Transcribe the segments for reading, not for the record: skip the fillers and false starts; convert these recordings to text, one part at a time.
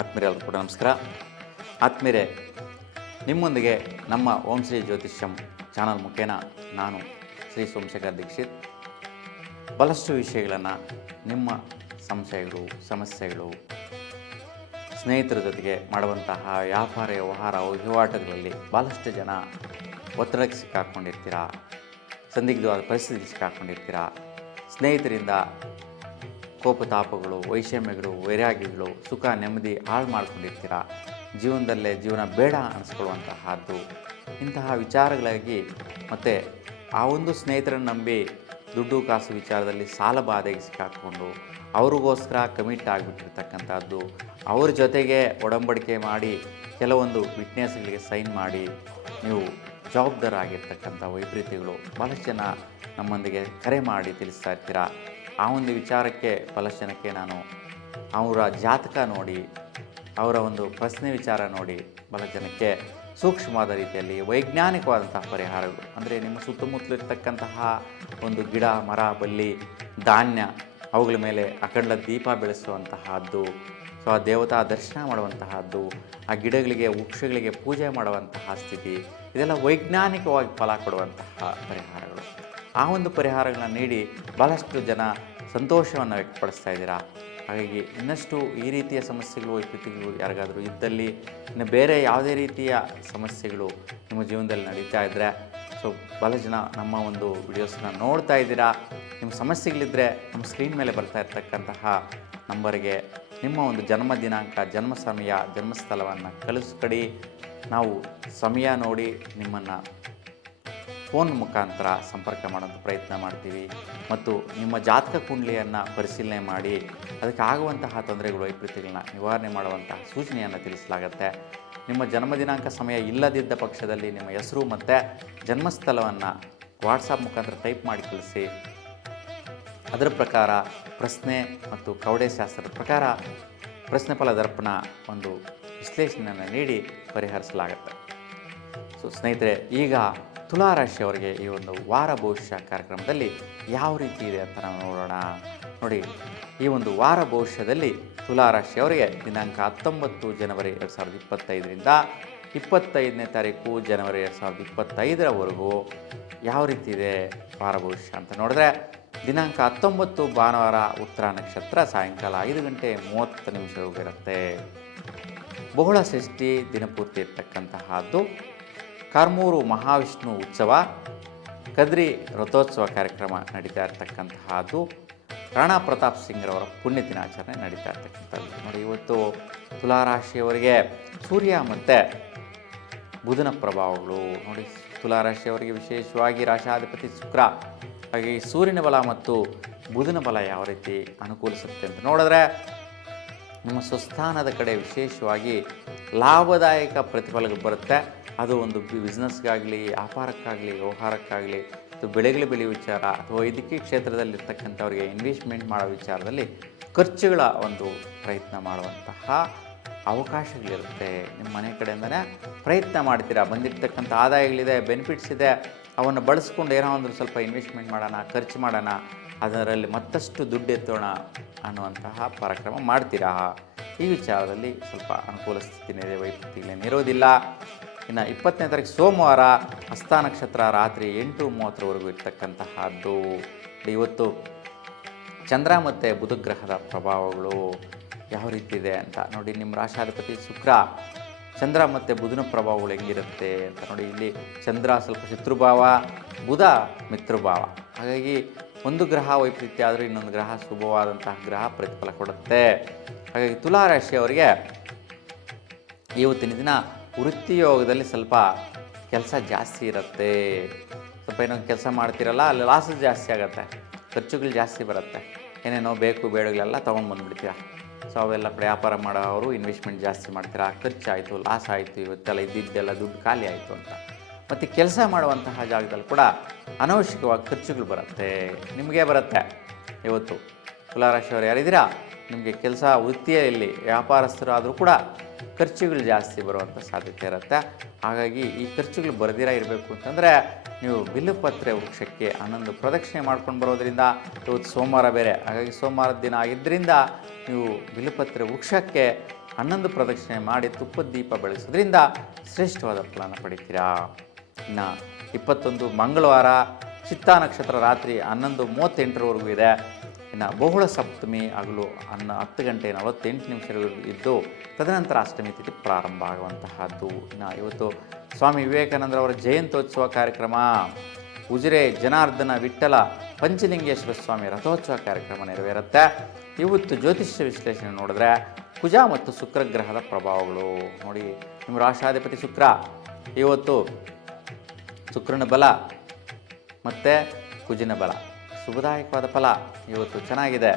ಆತ್ಮೀಯರೆಲ್ಲರೂ ಕೂಡ ನಮಸ್ಕಾರ. ಆತ್ಮೀಯರೇ, ನಿಮ್ಮೊಂದಿಗೆ ನಮ್ಮ ಓಂ ಶ್ರೀ ಜ್ಯೋತಿಷ್ಯಂ ಚಾನಲ್ ಮುಖೇನ ನಾನು ಶ್ರೀ ಸೋಮಶೇಖರ್ ದೀಕ್ಷಿತ್ ಬಹಳಷ್ಟು ವಿಷಯಗಳನ್ನು, ನಿಮ್ಮ ಸಂಶಯಗಳು, ಸಮಸ್ಯೆಗಳು, ಸ್ನೇಹಿತರ ಜೊತೆಗೆ ಮಾಡುವಂತಹ ವ್ಯಾಪಾರ ವ್ಯವಹಾರ ವಹಿವಾಟುಗಳಲ್ಲಿ ಭಾಳಷ್ಟು ಜನ ಒತ್ತಡಕ್ಕೆ ಸಿಕ್ಕಾಕ್ಕೊಂಡಿರ್ತೀರ, ಸಂದಿಗ್ಧವಾದ ಪರಿಸ್ಥಿತಿಗೆ ಸಿಕ್ಕಾಕ್ಕೊಂಡಿರ್ತೀರ. ಸ್ನೇಹಿತರಿಂದ ಕೋಪತಾಪಗಳು, ವೈಷಮ್ಯಗಳು, ವೈರಾಗ್ಯಗಳು, ಸುಖ ನೆಮ್ಮದಿ ಹಾಳು ಮಾಡ್ಕೊಂಡಿರ್ತೀರ. ಜೀವನದಲ್ಲೇ ಜೀವನ ಬೇಡ ಅನಿಸ್ಕೊಳ್ಳುವಂತಹದ್ದು ಇಂತಹ ವಿಚಾರಗಳಾಗಿ, ಮತ್ತು ಆ ಒಂದು ಸ್ನೇಹಿತರನ್ನು ನಂಬಿ ದುಡ್ಡು ಕಾಸು ವಿಚಾರದಲ್ಲಿ ಸಾಲ ಬಾಧೆಗೆ ಸಿಕ್ಕಾಕ್ಕೊಂಡು ಅವ್ರಿಗೋಸ್ಕರ ಕಮಿಟ್ ಆಗಿಬಿಟ್ಟಿರ್ತಕ್ಕಂಥದ್ದು, ಅವ್ರ ಜೊತೆಗೆ ಒಡಂಬಡಿಕೆ ಮಾಡಿ ಕೆಲವೊಂದು ವಿಟ್ನೆಸ್ಗಳಿಗೆ ಸೈನ್ ಮಾಡಿ ನೀವು ಜವಾಬ್ದಾರಾಗಿರ್ತಕ್ಕಂಥ ವೈಪರೀತ್ಯಗಳು ಭಾಳಷ್ಟು ಜನ ನಮ್ಮೊಂದಿಗೆ ಕರೆ ಮಾಡಿ ತಿಳಿಸ್ತಾ ಇರ್ತೀರ. ಆ ಒಂದು ವಿಚಾರಕ್ಕೆ ಭಾಳಷ್ಟು ಜನಕ್ಕೆ ನಾನು ಅವರ ಜಾತಕ ನೋಡಿ, ಅವರ ಒಂದು ಪ್ರಶ್ನೆ ವಿಚಾರ ನೋಡಿ ಭಾಳ ಜನಕ್ಕೆ ಸೂಕ್ಷ್ಮವಾದ ರೀತಿಯಲ್ಲಿ ವೈಜ್ಞಾನಿಕವಾದಂತಹ ಪರಿಹಾರಗಳು, ಅಂದರೆ ನಿಮ್ಮ ಸುತ್ತಮುತ್ತಲಿರ್ತಕ್ಕಂತಹ ಒಂದು ಗಿಡ, ಮರ, ಬಳ್ಳಿ, ಧಾನ್ಯ, ಅವುಗಳ ಮೇಲೆ ಅಖಂಡ ದೀಪ ಬೆಳೆಸುವಂತಹದ್ದು, ಸೊ ಆ ದೇವತಾ ದರ್ಶನ ಮಾಡುವಂತಹದ್ದು, ಆ ಗಿಡಗಳಿಗೆ, ವೃಕ್ಷಗಳಿಗೆ ಪೂಜೆ ಮಾಡುವಂತಹ ಸ್ಥಿತಿ, ಇದೆಲ್ಲ ವೈಜ್ಞಾನಿಕವಾಗಿ ಫಲ ಕೊಡುವಂತಹ ಪರಿಹಾರಗಳು. ಆ ಒಂದು ಪರಿಹಾರಗಳನ್ನ ನೀಡಿ ಭಾಳಷ್ಟು ಜನ ಸಂತೋಷವನ್ನು ವ್ಯಕ್ತಪಡಿಸ್ತಾ ಇದ್ದೀರಾ. ಹಾಗಾಗಿ ಇನ್ನಷ್ಟು ಈ ರೀತಿಯ ಸಮಸ್ಯೆಗಳು, ವೈಪರೀತ್ಯಗಳು ಯಾರಿಗಾದರೂ ಇದ್ದಲ್ಲಿ, ಇನ್ನು ಬೇರೆ ಯಾವುದೇ ರೀತಿಯ ಸಮಸ್ಯೆಗಳು ನಿಮ್ಮ ಜೀವನದಲ್ಲಿ ನಡೀತಾ ಇದ್ದರೆ, ಸೊ ಭಾಳ ಜನ ನಮ್ಮ ಒಂದು ವಿಡಿಯೋಸ್ನ ನೋಡ್ತಾ ಇದ್ದೀರಾ. ನಿಮ್ಮ ಸಮಸ್ಯೆಗಳಿದ್ದರೆ ನಮ್ಮ ಸ್ಕ್ರೀನ್ ಮೇಲೆ ಬರ್ತಾ ಇರ್ತಕ್ಕಂತಹ ನಂಬರ್ಗೆ ನಿಮ್ಮ ಒಂದು ಜನ್ಮ ದಿನಾಂಕ, ಜನ್ಮ ಸಮಯ, ಜನ್ಮಸ್ಥಳವನ್ನು ಕಳಿಸ್ಕೊಡಿ. ನಾವು ಸಮಯ ನೋಡಿ ನಿಮ್ಮನ್ನು ಫೋನ್ ಮುಖಾಂತರ ಸಂಪರ್ಕ ಮಾಡೋಂಥ ಪ್ರಯತ್ನ ಮಾಡ್ತೀವಿ. ಮತ್ತು ನಿಮ್ಮ ಜಾತಕ ಕುಂಡಲಿಯನ್ನು ಪರಿಶೀಲನೆ ಮಾಡಿ ಅದಕ್ಕೆ ಆಗುವಂತಹ ತೊಂದರೆಗಳು, ವೈಪರೀತ್ಯಗಳನ್ನ ನಿವಾರಣೆ ಮಾಡುವಂತಹ ಸೂಚನೆಯನ್ನು ತಿಳಿಸಲಾಗುತ್ತೆ. ನಿಮ್ಮ ಜನ್ಮ ದಿನಾಂಕ, ಸಮಯ ಇಲ್ಲದಿದ್ದ ಪಕ್ಷದಲ್ಲಿ ನಿಮ್ಮ ಹೆಸರು ಮತ್ತು ಜನ್ಮಸ್ಥಳವನ್ನು ವಾಟ್ಸಪ್ ಮುಖಾಂತರ ಟೈಪ್ ಮಾಡಿ ಕಳಿಸಿ. ಅದರ ಪ್ರಕಾರ ಪ್ರಶ್ನೆ ಮತ್ತು ಕವಡೆ ಶಾಸ್ತ್ರದ ಪ್ರಕಾರ ಪ್ರಶ್ನೆ ಫಲ ದರ್ಪಣ ಒಂದು ವಿಶ್ಲೇಷಣೆಯನ್ನು ನೀಡಿ ಪರಿಹರಿಸಲಾಗುತ್ತೆ. ಸೊ ಸ್ನೇಹಿತರೆ, ಈಗ ತುಲಾರಾಶಿಯವರಿಗೆ ಈ ಒಂದು ವಾರ ಭವಿಷ್ಯ ಕಾರ್ಯಕ್ರಮದಲ್ಲಿ ಯಾವ ರೀತಿ ಇದೆ ಅಂತ ನಾವು ನೋಡೋಣ. ನೋಡಿ, ಈ ಒಂದು ವಾರ ಭವಿಷ್ಯದಲ್ಲಿ ತುಲಾರಾಶಿಯವರಿಗೆ ದಿನಾಂಕ 19 ಜನವರಿ 2025ರಿಂದ 25ನೇ ತಾರೀಕು ಜನವರಿ 2025ರವರೆಗೂ ಯಾವ ರೀತಿ ಇದೆ ವಾರ ಭವಿಷ್ಯ ಅಂತ ನೋಡಿದ್ರೆ, ದಿನಾಂಕ 19 ಭಾನುವಾರ, ಉತ್ತರ ನಕ್ಷತ್ರ, ಸಾಯಂಕಾಲ 5:30 ಇರುತ್ತೆ. ಬಹುಳ ಷಷ್ಠಿ ದಿನಪೂರ್ತಿ ಇರ್ತಕ್ಕಂತಹದ್ದು. ಕಾರ್ಮೂರು ಮಹಾವಿಷ್ಣು ಉತ್ಸವ, ಕದ್ರಿ ರಥೋತ್ಸವ ಕಾರ್ಯಕ್ರಮ ನಡೀತಾ ಇರ್ತಕ್ಕಂತಹದ್ದು. ರಾಣಾ ಪ್ರತಾಪ್ ಸಿಂಗ್ರವರ ಪುಣ್ಯ ದಿನಾಚರಣೆ ನಡೀತಾ ಇರ್ತಕ್ಕಂಥದ್ದು. ನೋಡಿ, ಇವತ್ತು ತುಲಾರಾಶಿಯವರಿಗೆ ಸೂರ್ಯ ಮತ್ತು ಬುಧನ ಪ್ರಭಾವಗಳು. ನೋಡಿ, ತುಲಾರಾಶಿಯವರಿಗೆ ವಿಶೇಷವಾಗಿ ರಾಶಾಧಿಪತಿ ಶುಕ್ರ, ಹಾಗೆ ಸೂರ್ಯನ ಬಲ ಮತ್ತು ಬುಧನ ಬಲ ಯಾವ ರೀತಿ ಅನುಕೂಲಿಸುತ್ತೆ ಅಂತ ನೋಡಿದ್ರೆ, ನಿಮ್ಮ ಸ್ವಸ್ಥಾನದ ಕಡೆ ವಿಶೇಷವಾಗಿ ಲಾಭದಾಯಕ ಪ್ರತಿಫಲಗಳು ಬರುತ್ತೆ. ಅದು ಒಂದು ಬಿಸ್ನೆಸ್ಗಾಗಲಿ, ವ್ಯಾಪಾರಕ್ಕಾಗಲಿ, ವ್ಯವಹಾರಕ್ಕಾಗಲಿ, ಅಥವಾ ಬೆಳೆಗಳು ಬೆಳೆಯುವ ವಿಚಾರ, ಅಥವಾ ವೈದ್ಯಕೀಯ ಕ್ಷೇತ್ರದಲ್ಲಿರ್ತಕ್ಕಂಥವ್ರಿಗೆ ಇನ್ವೆಸ್ಟ್ಮೆಂಟ್ ಮಾಡೋ ವಿಚಾರದಲ್ಲಿ ಖರ್ಚುಗಳ ಒಂದು ಪ್ರಯತ್ನ ಮಾಡುವಂತಹ ಅವಕಾಶಗಳಿರುತ್ತೆ. ನಿಮ್ಮ ಮನೆ ಕಡೆಯಿಂದನೇ ಪ್ರಯತ್ನ ಮಾಡ್ತೀರಾ. ಬಂದಿರತಕ್ಕಂಥ ಆದಾಯಗಳಿದೆ, ಬೆನಿಫಿಟ್ಸ್ ಇದೆ, ಅವನ್ನು ಬಳಸ್ಕೊಂಡು ಏನೋ ಒಂದು ಸ್ವಲ್ಪ ಇನ್ವೆಸ್ಟ್ಮೆಂಟ್ ಮಾಡೋಣ, ಖರ್ಚು ಮಾಡೋಣ, ಅದರಲ್ಲಿ ಮತ್ತಷ್ಟು ದುಡ್ಡು ಎತ್ತೋಣ ಅನ್ನುವಂತಹ ಪರಾಕ್ರಮ ಮಾಡ್ತೀರಾ. ಈ ವಿಚಾರದಲ್ಲಿ ಸ್ವಲ್ಪ ಅನುಕೂಲ ಸ್ಥಿತಿನಿದೆ, ವೈಪರೀತ್ಯಗಳೇನಿರೋದಿಲ್ಲ. ಇನ್ನು 20ನೇ ತಾರೀಕು ಸೋಮವಾರ, ಹಸ್ತ ನಕ್ಷತ್ರ, ರಾತ್ರಿ 8:30ವರೆಗೂ ಇರ್ತಕ್ಕಂತಹದ್ದು. ಇವತ್ತು ಚಂದ್ರ ಮತ್ತು ಬುಧ ಗ್ರಹದ ಪ್ರಭಾವಗಳು ಯಾವ ರೀತಿ ಇದೆ ಅಂತ ನೋಡಿ. ನಿಮ್ಮ ರಾಶಾಧಿಪತಿ ಶುಕ್ರ, ಚಂದ್ರ ಮತ್ತು ಬುಧನ ಪ್ರಭಾವಗಳು ಹೆಂಗಿರುತ್ತೆ ಅಂತ ನೋಡಿ. ಇಲ್ಲಿ ಚಂದ್ರ ಸ್ವಲ್ಪ ಶತ್ರುಭಾವ, ಬುಧ ಮಿತ್ರಭಾವ. ಹಾಗಾಗಿ ಒಂದು ಗ್ರಹ ವೈಪರೀತ್ಯ ಆದರೆ ಇನ್ನೊಂದು ಗ್ರಹ ಶುಭವಾದಂತಹ ಗ್ರಹ ಪ್ರತಿಫಲ ಕೊಡುತ್ತೆ. ಹಾಗಾಗಿ ತುಲಾರಾಶಿಯವರಿಗೆ ಇವತ್ತಿನ ದಿನ ವೃತ್ತಿಯೋಗದಲ್ಲಿ ಸ್ವಲ್ಪ ಕೆಲಸ ಜಾಸ್ತಿ ಇರುತ್ತೆ. ಸ್ವಲ್ಪ ಏನೋ ಕೆಲಸ ಮಾಡ್ತಿರಲ್ಲ, ಅಲ್ಲಿ ಲಾಸಸ್ ಜಾಸ್ತಿ ಆಗುತ್ತೆ, ಖರ್ಚುಗಳು ಜಾಸ್ತಿ ಬರುತ್ತೆ. ಏನೇನೋ ಬೇಕು ಬೇಡಗಳೆಲ್ಲ ತೊಗೊಂಡು ಬಂದುಬಿಡ್ತೀರ. ಸೊ ಅವೆಲ್ಲ ವ್ಯಾಪಾರ ಮಾಡೋರು ಇನ್ವೆಸ್ಟ್ಮೆಂಟ್ ಜಾಸ್ತಿ ಮಾಡ್ತೀರಾ, ಖರ್ಚಾಯಿತು, ಲಾಸ್ ಆಯಿತು, ಇವತ್ತೆಲ್ಲ ಇದ್ದಿದ್ದೆಲ್ಲ ದುಡ್ಡು ಖಾಲಿ ಆಯಿತು ಅಂತ. ಮತ್ತು ಕೆಲಸ ಮಾಡುವಂತಹ ಜಾಗದಲ್ಲಿ ಕೂಡ ಅನವಶ್ಯಕವಾಗಿ ಖರ್ಚುಗಳು ಬರುತ್ತೆ, ನಿಮಗೆ ಬರುತ್ತೆ. ಇವತ್ತು ತುಲಾರಾಶಿಯವರು ಯಾರಿದ್ದೀರಾ, ನಿಮಗೆ ಕೆಲಸ ವೃತ್ತಿಯಲ್ಲಿ ವ್ಯಾಪಾರಸ್ಥರಾದರೂ ಕೂಡ ಖರ್ಚುಗಳು ಜಾಸ್ತಿ ಬರುವಂಥ ಸಾಧ್ಯತೆ ಇರುತ್ತೆ. ಹಾಗಾಗಿ ಈ ಖರ್ಚುಗಳು ಬರದಿರ ಇರಬೇಕು ಅಂತಂದರೆ ನೀವು ಬಿಲ್ಲುಪತ್ರೆ ವೃಕ್ಷಕ್ಕೆ 11 ಪ್ರದಕ್ಷಿಣೆ ಮಾಡ್ಕೊಂಡು ಬರೋದರಿಂದ, ಇವತ್ತು ಸೋಮವಾರ ಬೇರೆ, ಹಾಗಾಗಿ ಸೋಮವಾರದ ದಿನ ಆಗಿದ್ದರಿಂದ ನೀವು ಬಿಲ್ಲುಪತ್ರೆ ವೃಕ್ಷಕ್ಕೆ 11 ಪ್ರದಕ್ಷಿಣೆ ಮಾಡಿ ತುಪ್ಪದ ದೀಪ ಬೆಳೆಸೋದ್ರಿಂದ ಶ್ರೇಷ್ಠವಾದ ಫಲನ ಪಡಿತೀರಾ. ಇನ್ನು 21 ಮಂಗಳವಾರ ಚಿತ್ತಾ ನಕ್ಷತ್ರ ರಾತ್ರಿ 11:38 ಇದೆ. ಇನ್ನು ಬಹುಳ ಸಪ್ತಮಿ ಹಗಲು 10 ಗಂಟೆ 48 ನಿಮಿಷಗಳು ಇದ್ದು ತದನಂತರ ಅಷ್ಟಮಿ ತಿಥಿ ಪ್ರಾರಂಭ ಆಗುವಂತಹದ್ದು. ಇನ್ನು ಇವತ್ತು ಸ್ವಾಮಿ ವಿವೇಕಾನಂದರವರ ಜಯಂತ್ಯೋತ್ಸವ ಕಾರ್ಯಕ್ರಮ, ಉಜಿರೆ ಜನಾರ್ದನ ವಿಠ್ಠಲ ಪಂಚಲಿಂಗೇಶ್ವರ ಸ್ವಾಮಿ ರಥೋತ್ಸವ ಕಾರ್ಯಕ್ರಮ ನೆರವೇರುತ್ತೆ. ಇವತ್ತು ಜ್ಯೋತಿಷ್ಯ ವಿಶ್ಲೇಷಣೆ ನೋಡಿದ್ರೆ ಕುಜ ಮತ್ತು ಶುಕ್ರ ಗ್ರಹದ ಪ್ರಭಾವಗಳು ನೋಡಿ. ನಿಮ್ಮ ರಾಶಾಧಿಪತಿ ಶುಕ್ರ, ಇವತ್ತು ಶುಕ್ರನ ಬಲ ಮತ್ತು ಕುಜಿನ ಬಲ, ಶುಭದಾಯಕವಾದ ಫಲ ಇವತ್ತು ಚೆನ್ನಾಗಿದೆ.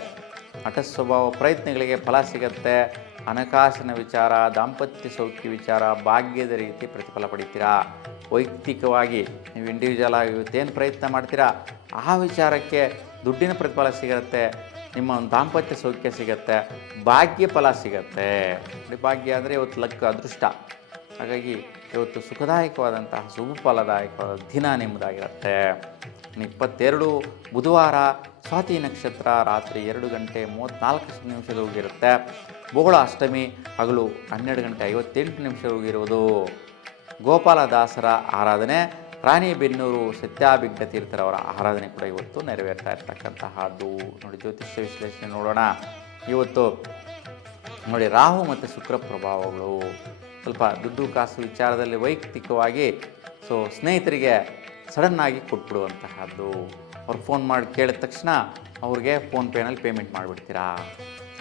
ಹಠ ಸ್ವಭಾವ ಪ್ರಯತ್ನಗಳಿಗೆ ಫಲ ಸಿಗುತ್ತೆ. ಹಣಕಾಸಿನ ವಿಚಾರ, ದಾಂಪತ್ಯ ಸೌಖ್ಯ ವಿಚಾರ, ಭಾಗ್ಯದ ರೀತಿ ಪ್ರತಿಫಲ ಪಡಿತೀರಾ. ವೈಯಕ್ತಿಕವಾಗಿ ನೀವು ಇಂಡಿವಿಜುವಲ್ ಆಗಿ ಇವತ್ತೇನು ಪ್ರಯತ್ನ ಮಾಡ್ತೀರಾ ಆ ವಿಚಾರಕ್ಕೆ ದುಡ್ಡಿನ ಪ್ರತಿಫಲ ಸಿಗುತ್ತೆ. ನಿಮ್ಮ ಒಂದು ದಾಂಪತ್ಯ ಸೌಖ್ಯ ಸಿಗುತ್ತೆ, ಭಾಗ್ಯ ಫಲ ಸಿಗುತ್ತೆ. ಭಾಗ್ಯ ಅಂದರೆ ಇವತ್ತು ಲಕ್, ಅದೃಷ್ಟ. ಹಾಗಾಗಿ ಇವತ್ತು ಸುಖದಾಯಕವಾದಂತಹ ಶುಭ ಫಲದಾಯಕವಾದ ದಿನ ನಿಮ್ಮದಾಗಿರುತ್ತೆ. 22 ಬುಧವಾರ ಸ್ವಾತಿ ನಕ್ಷತ್ರ ರಾತ್ರಿ 2 ಗಂಟೆ 34 ನಿಮಿಷದವರೆಗಿರುತ್ತೆ. ಬಹುಳ ಅಷ್ಟಮಿ ಹಗಲು 12 ಗಂಟೆ 58 ನಿಮಿಷದವರೆಗಿರುವುದು. ಗೋಪಾಲದಾಸರ ಆರಾಧನೆ, ರಾಣಿಬೆನ್ನೂರು ಸತ್ಯಾಭಿಜ್ಞ ತೀರ್ಥರವರ ಆರಾಧನೆ ಕೂಡ ಇವತ್ತು ನೆರವೇರ್ತಾ ಇರ್ತಕ್ಕಂತಹದ್ದು ನೋಡಿ. ಜ್ಯೋತಿಷ್ಯ ವಿಶ್ಲೇಷಣೆ ನೋಡೋಣ. ಇವತ್ತು ನೋಡಿ ರಾಹು ಮತ್ತು ಶುಕ್ರ ಪ್ರಭಾವಗಳು ಸ್ವಲ್ಪ ದುಡ್ಡು ಕಾಸು ವಿಚಾರದಲ್ಲಿ ವೈಯಕ್ತಿಕವಾಗಿ ಸ್ನೇಹಿತರಿಗೆ ಸಡನ್ನಾಗಿ ಕೊಟ್ಬಿಡುವಂತಹದ್ದು. ಅವ್ರು ಫೋನ್ ಮಾಡಿ ಕೇಳಿದ ತಕ್ಷಣ ಅವ್ರಿಗೆ ಫೋನ್ಪೇನಲ್ಲಿ ಪೇಮೆಂಟ್ ಮಾಡಿಬಿಡ್ತೀರಾ.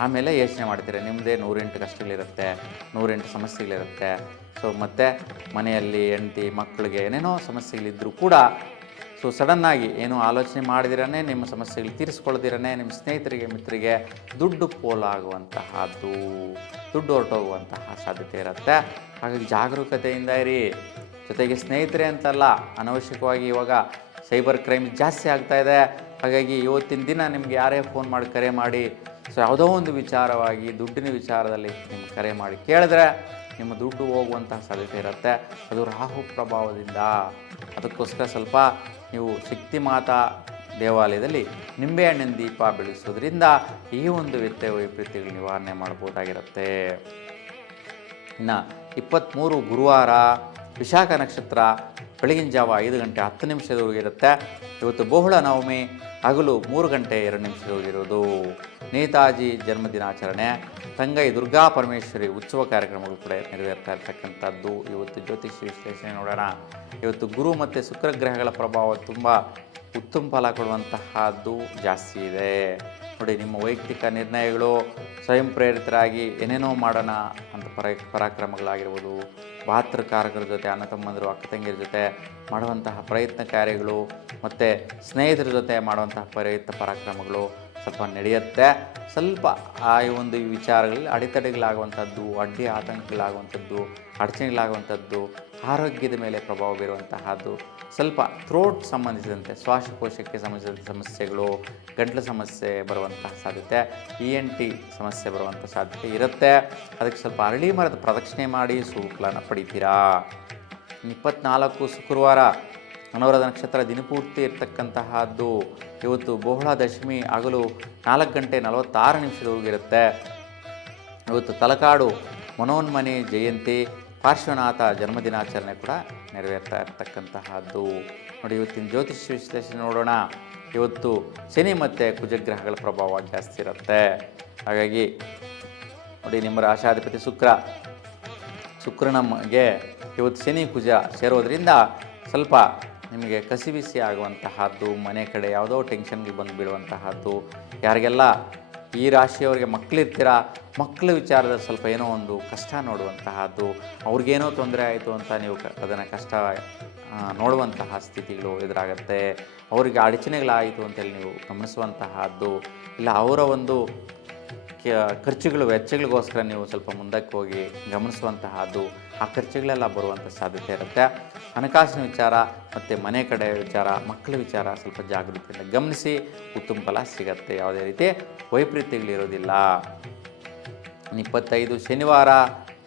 ಆಮೇಲೆ ಯೋಚನೆ ಮಾಡ್ತೀರಾ, ನಿಮ್ಮದೇ 108 ಕಷ್ಟಗಳಿರುತ್ತೆ, 108 ಸಮಸ್ಯೆಗಳಿರುತ್ತೆ. ಮತ್ತು ಮನೆಯಲ್ಲಿ ಹೆಂಡತಿ ಮಕ್ಕಳಿಗೆ ಏನೇನೋ ಸಮಸ್ಯೆಗಳಿದ್ದರೂ ಕೂಡ ಸಡನ್ನಾಗಿ ಏನೋ ಆಲೋಚನೆ ಮಾಡಿದಿರೇ ನಿಮ್ಮ ಸಮಸ್ಯೆಗಳು ತೀರಿಸ್ಕೊಳ್ದಿರೇ ನಿಮ್ಮ ಸ್ನೇಹಿತರಿಗೆ ಮಿತ್ರರಿಗೆ ದುಡ್ಡು ಪೋಲಾಗುವಂತಹದ್ದು, ದುಡ್ಡು ಹೊರಟೋಗುವಂತಹ ಸಾಧ್ಯತೆ ಇರುತ್ತೆ. ಹಾಗಾಗಿ ಜಾಗರೂಕತೆಯಿಂದ ಇರಿ. ಜೊತೆಗೆ ಸ್ನೇಹಿತರೆ ಅಂತಲ್ಲ, ಅನವಶ್ಯಕವಾಗಿ ಇವಾಗ ಸೈಬರ್ ಕ್ರೈಮ್ ಜಾಸ್ತಿ ಆಗ್ತಾಯಿದೆ. ಹಾಗಾಗಿ ಇವತ್ತಿನ ದಿನ ನಿಮ್ಗೆ ಯಾರೇ ಫೋನ್ ಮಾಡಿ ಕರೆ ಮಾಡಿ ಯಾವುದೋ ಒಂದು ವಿಚಾರವಾಗಿ ದುಡ್ಡಿನ ವಿಚಾರದಲ್ಲಿ ನಿಮ್ಗೆ ಕರೆ ಮಾಡಿ ಕೇಳಿದ್ರೆ ನಿಮ್ಮ ದುಡ್ಡು ಹೋಗುವಂತಹ ಸಾಧ್ಯತೆ ಇರುತ್ತೆ. ಅದು ರಾಹು ಪ್ರಭಾವದಿಂದ. ಅದಕ್ಕೋಸ್ಕರ ಸ್ವಲ್ಪ ನೀವು ಶಕ್ತಿ ಮಾತಾ ದೇವಾಲಯದಲ್ಲಿ ನಿಂಬೆಹಣ್ಣಿನ ದೀಪ ಬೆಳೆಸೋದ್ರಿಂದ ಈ ಒಂದು ವ್ಯತ್ಯಯ ವೈಪರೀತ್ಯಗಳು ನಿವಾರಣೆ ಮಾಡ್ಬೋದಾಗಿರುತ್ತೆ. ಇನ್ನು 23 ಗುರುವಾರ ವಿಶಾಖ ನಕ್ಷತ್ರ ಬೆಳಗಿನ ಜಾವ 5 ಗಂಟೆ 10 ನಿಮಿಷದವರೆಗೆ ಇರುತ್ತೆ. ಇವತ್ತು ಬಹುಳ ನವಮಿ ಹಗಲು 3 ಗಂಟೆ 2 ನಿಮಿಷದವರೆಗಿರೋದು. ನೇತಾಜಿ ಜನ್ಮದಿನಾಚರಣೆ, ತಂಗೈ ದುರ್ಗಾ ಪರಮೇಶ್ವರಿ ಉತ್ಸವ ಕಾರ್ಯಕ್ರಮಗಳು ಕೂಡ ನೆರವೇರ್ತಾ ಇರ್ತಕ್ಕಂಥದ್ದು. ಇವತ್ತು ಜ್ಯೋತಿಷ್ಯ ವಿಶ್ಲೇಷಣೆ ನೋಡೋಣ. ಇವತ್ತು ಗುರು ಮತ್ತು ಶುಕ್ರ ಗ್ರಹಗಳ ಪ್ರಭಾವ ತುಂಬ ಉತ್ತಮ ಫಲ ಕೊಡುವಂತಹದ್ದು ಜಾಸ್ತಿ ಇದೆ ನೋಡಿ. ನಿಮ್ಮ ವೈಯಕ್ತಿಕ ನಿರ್ಣಯಗಳು ಸ್ವಯಂ ಪ್ರೇರಿತರಾಗಿ ಏನೇನೋ ಮಾಡೋಣ ಅಂತ ಪರಾಕ್ರಮಗಳಾಗಿರ್ಬೋದು, ಭಾತೃಕಾರಕರ ಜೊತೆ, ಅಣ್ಣ ತಮ್ಮಂದರು ಅಕ್ಕ ತಂಗಿಯರ ಜೊತೆ ಮಾಡುವಂತಹ ಪ್ರಯತ್ನ ಕಾರ್ಯಗಳು ಮತ್ತು ಸ್ನೇಹಿತರ ಜೊತೆ ಮಾಡುವಂತಹ ಪ್ರಯತ್ನ ಪರಾಕ್ರಮಗಳು ಸ್ವಲ್ಪ ನಡೆಯುತ್ತೆ. ಸ್ವಲ್ಪ ಆ ಒಂದು ವಿಚಾರಗಳಲ್ಲಿ ಅಡೆತಡೆಗಳಾಗುವಂಥದ್ದು, ಅಡ್ಡಿ ಆತಂಕಗಳಾಗುವಂಥದ್ದು, ಅಡಚಣೆಗಳಾಗುವಂಥದ್ದು, ಆರೋಗ್ಯದ ಮೇಲೆ ಪ್ರಭಾವ ಬೀರುವಂತಹದ್ದು, ಸ್ವಲ್ಪ ಥ್ರೋಟ್ ಸಂಬಂಧಿಸಿದಂತೆ ಶ್ವಾಸಕೋಶಕ್ಕೆ ಸಂಬಂಧಿಸಿದಂಥ ಸಮಸ್ಯೆಗಳು, ಗಂಟಲು ಸಮಸ್ಯೆ ಬರುವಂತಹ ಸಾಧ್ಯತೆ, ENT ಸಮಸ್ಯೆ ಬರುವಂಥ ಸಾಧ್ಯತೆ ಇರುತ್ತೆ. ಅದಕ್ಕೆ ಸ್ವಲ್ಪ ಅರಳಿ ಮರದ ಪ್ರದಕ್ಷಿಣೆ ಮಾಡಿ ಶುಭಫಲನ ಪಡಿತೀರಾ. 24 ಶುಕ್ರವಾರ ಅನುರಾಧ ನಕ್ಷತ್ರ ದಿನಪೂರ್ತಿ ಇರ್ತಕ್ಕಂತಹದ್ದು. ಇವತ್ತು ಬಹುಳ ದಶಮಿ ಹಗಲು 4 ಗಂಟೆ 46 ನಿಮಿಷದವರೆಗಿರುತ್ತೆ. ಇವತ್ತು ತಲಕಾಡು ಮನೋನ್ಮನಿ ಜಯಂತಿ, ಪಾರ್ಶ್ವನಾಥ ಜನ್ಮದಿನಾಚರಣೆ ಕೂಡ ನೆರವೇರ್ತಾ ಇರ್ತಕ್ಕಂತಹದ್ದು ನೋಡಿ. ಇವತ್ತಿನ ಜ್ಯೋತಿಷ್ಯ ವಿಶ್ಲೇಷಣೆ ನೋಡೋಣ. ಇವತ್ತು ಶನಿ ಮತ್ತು ಕುಜಗ್ರಹಗಳ ಪ್ರಭಾವ ಜಾಸ್ತಿ ಇರುತ್ತೆ. ಹಾಗಾಗಿ ನೋಡಿ, ನಿಮ್ಮ ರಾಶಾಧಿಪತಿ ಶುಕ್ರನಮಗೆ ಇವತ್ತು ಶನಿ ಕುಜ ಸೇರೋದ್ರಿಂದ ಸ್ವಲ್ಪ ನಿಮಗೆ ಕಸಿವಿಸಿ ಆಗುವಂತಹದ್ದು, ಮನೆ ಕಡೆ ಯಾವುದೋ ಟೆನ್ಷನ್ಗೆ ಬಂದು ಬೀಳುವಂತಹದ್ದು. ಯಾರಿಗೆಲ್ಲ ಈ ರಾಶಿಯವರಿಗೆ ಮಕ್ಕಳಿರ್ತೀರ, ಮಕ್ಕಳ ವಿಚಾರದಲ್ಲಿ ಸ್ವಲ್ಪ ಏನೋ ಒಂದು ಕಷ್ಟ ನೋಡುವಂತಹದ್ದು, ಅವ್ರಿಗೇನೋ ತೊಂದರೆ ಆಯಿತು ಅಂತ ನೀವು ಅದನ್ನು ಕಷ್ಟ ನೋಡುವಂತಹ ಸ್ಥಿತಿಗಳು ಎದುರಾಗುತ್ತೆ. ಅವರಿಗೆ ಅಡಚಣೆಗಳಾಯಿತು ಅಂತೇಳಿ ನೀವು ಗಮನಿಸುವಂತಹದ್ದು, ಇಲ್ಲ ಅವರ ಒಂದು ಖರ್ಚುಗಳು ವೆಚ್ಚಗಳಿಗೋಸ್ಕರ ನೀವು ಸ್ವಲ್ಪ ಮುಂದಕ್ಕೆ ಹೋಗಿ ಗಮನಿಸುವಂತಹದ್ದು, ಆ ಖರ್ಚುಗಳೆಲ್ಲ ಬರುವಂಥ ಸಾಧ್ಯತೆ ಇರುತ್ತೆ. ಹಣಕಾಸಿನ ವಿಚಾರ ಮತ್ತು ಮನೆ ಕಡೆ ವಿಚಾರ, ಮಕ್ಕಳ ವಿಚಾರ ಸ್ವಲ್ಪ ಜಾಗೃತಿಯಿಂದ ಗಮನಿಸಿ, ಉತ್ತಮ ಫಲ ಸಿಗತ್ತೆ. ಯಾವುದೇ ರೀತಿ ವೈಪರೀತ್ಯಗಳಿರೋದಿಲ್ಲ. 25 ಶನಿವಾರ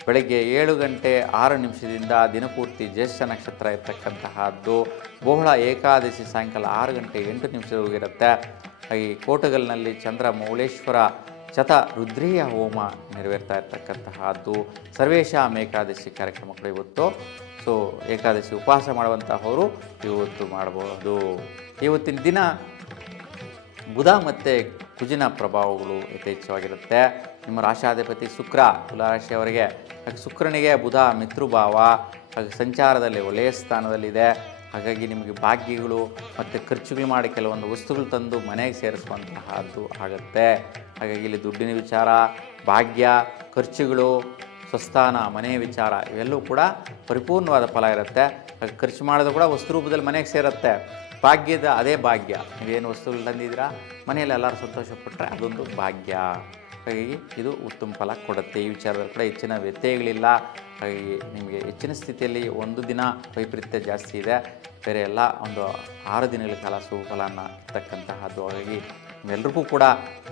ಬೆಳಗ್ಗೆ 7 ಗಂಟೆ 6 ನಿಮಿಷದಿಂದ ದಿನಪೂರ್ತಿ ಜ್ಯೇಷ್ಠ ನಕ್ಷತ್ರ ಇರ್ತಕ್ಕಂತಹದ್ದು. ಬಹುಳ ಏಕಾದಶಿ ಸಾಯಂಕಾಲ 6 ಗಂಟೆ 8 ನಿಮಿಷದವರೆಗಿರುತ್ತೆ. ಈ ಕೋಟಗಲ್ನಲ್ಲಿ ಚಂದ್ರ ಮೌಳೇಶ್ವರ ಶತರುದ್ರೀಯ ಹೋಮ ನೆರವೇರ್ತಾ ಇರ್ತಕ್ಕಂತಹದ್ದು. ಸರ್ವೇಷಾಂ ಏಕಾದಶಿ ಕಾರ್ಯಕ್ರಮಗಳು ಇವತ್ತು. ಸೊ ಏಕಾದಶಿ ಉಪವಾಸ ಮಾಡುವಂತಹವರು ಇವತ್ತು ಮಾಡಬಹುದು. ಇವತ್ತಿನ ದಿನ ಬುಧ ಮತ್ತು ಕುಜಿನ ಪ್ರಭಾವಗಳು ಯಥೇಚ್ಛವಾಗಿರುತ್ತೆ. ನಿಮ್ಮ ರಾಶಾಧಿಪತಿ ಶುಕ್ರ ತುಲಾರಾಶಿಯವರಿಗೆ, ಹಾಗೆ ಶುಕ್ರನಿಗೆ ಬುಧ ಮಿತೃಭಾವ, ಹಾಗೆ ಸಂಚಾರದಲ್ಲಿ ಒಳ್ಳೆಯ ಸ್ಥಾನದಲ್ಲಿದೆ. ಹಾಗಾಗಿ ನಿಮಗೆ ಭಾಗ್ಯಗಳು ಮತ್ತು ಖರ್ಚುಗಳು ಮಾಡಿ ಕೆಲವೊಂದು ವಸ್ತುಗಳು ತಂದು ಮನೆಗೆ ಸೇರಿಸುವಂತಹದ್ದು ಆಗುತ್ತೆ. ಹಾಗಾಗಿ ಇಲ್ಲಿ ದುಡ್ಡಿನ ವಿಚಾರ, ಭಾಗ್ಯ, ಖರ್ಚುಗಳು, ಸ್ವಸ್ಥಾನ, ಮನೆಯ ವಿಚಾರ ಇವೆಲ್ಲವೂ ಕೂಡ ಪರಿಪೂರ್ಣವಾದ ಫಲ ಇರುತ್ತೆ. ಹಾಗೆ ಖರ್ಚು ಮಾಡೋದು ಕೂಡ ವಸ್ತು ರೂಪದಲ್ಲಿ ಮನೆಗೆ ಸೇರುತ್ತೆ. ಭಾಗ್ಯದ ಅದೇ ಭಾಗ್ಯ, ನೀವೇನು ವಸ್ತುಗಳು ತಂದಿದ್ದೀರಾ ಮನೆಯಲ್ಲಿ ಎಲ್ಲರೂ ಸಂತೋಷಪಟ್ಟರೆ ಅದೊಂದು ಭಾಗ್ಯ. ಹಾಗಾಗಿ ಇದು ಉತ್ತಮ ಫಲ ಕೊಡುತ್ತೆ. ಈ ವಿಚಾರದಲ್ಲಿ ಕೂಡ ಹೆಚ್ಚಿನ ವ್ಯತ್ಯಯಗಳಿಲ್ಲ. ಹಾಗಾಗಿ ನಿಮಗೆ ಹೆಚ್ಚಿನ ಸ್ಥಿತಿಯಲ್ಲಿ ಒಂದು ದಿನ ವೈಪರೀತ್ಯ ಜಾಸ್ತಿ ಇದೆ, ಬೇರೆ ಎಲ್ಲ ಒಂದು 6 ದಿನಗಳ ಕಾಲ ಸುಫಲನ ಇರ್ತಕ್ಕಂತಹದ್ದು. ಹಾಗಾಗಿ ನಿಮ್ಮೆಲ್ಲರಿಗೂ ಕೂಡ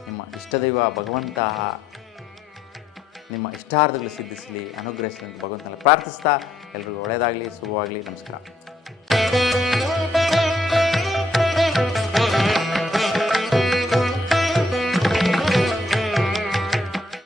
ನಿಮ್ಮ ಇಷ್ಟದೈವ ಭಗವಂತ ನಿಮ್ಮ ಇಷ್ಟಾರ್ಥಗಳು ಸಿದ್ಧಿಸಲಿ, ಅನುಗ್ರಹಿಸಲಿ ಅಂತ ಭಗವಂತನಲ್ಲಿ ಪ್ರಾರ್ಥಿಸ್ತಾ ಎಲ್ರಿಗೂ ಒಳ್ಳೆಯದಾಗಲಿ, ಶುಭವಾಗಲಿ. ನಮಸ್ಕಾರ.